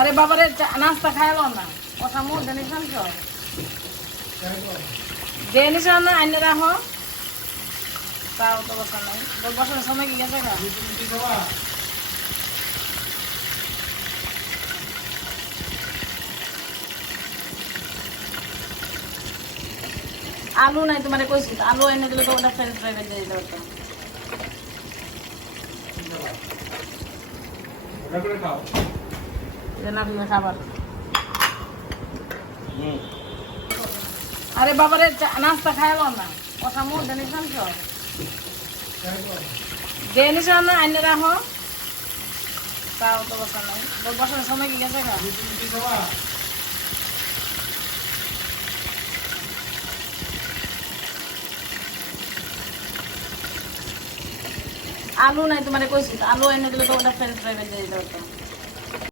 আরে বাবারে নাস্তা খাইলো না কথা মন জানিস না যে নিশা না আইনে রাখো তাও তো বসা নাই বসানোর সময় কি গেছে গা আলু নাই তোমার কইছি আলু এনে দিলে তো ওটা ফ্রেঞ্চ ফ্রাই দিয়ে দিতে পারতাম না তুমি খাবার আরে বাবারে নাস্তা খাইলো না কথা মন জানিস না যে নিশা না আইনে রাখো তাও তো বসা নাই বসানোর সময় কি গেছে গা আলু নাই তোমার কইছি আলু এনে দিলে তো ওটা ফ্রেঞ্চ ফ্রাই দিয়ে দিতে পারতাম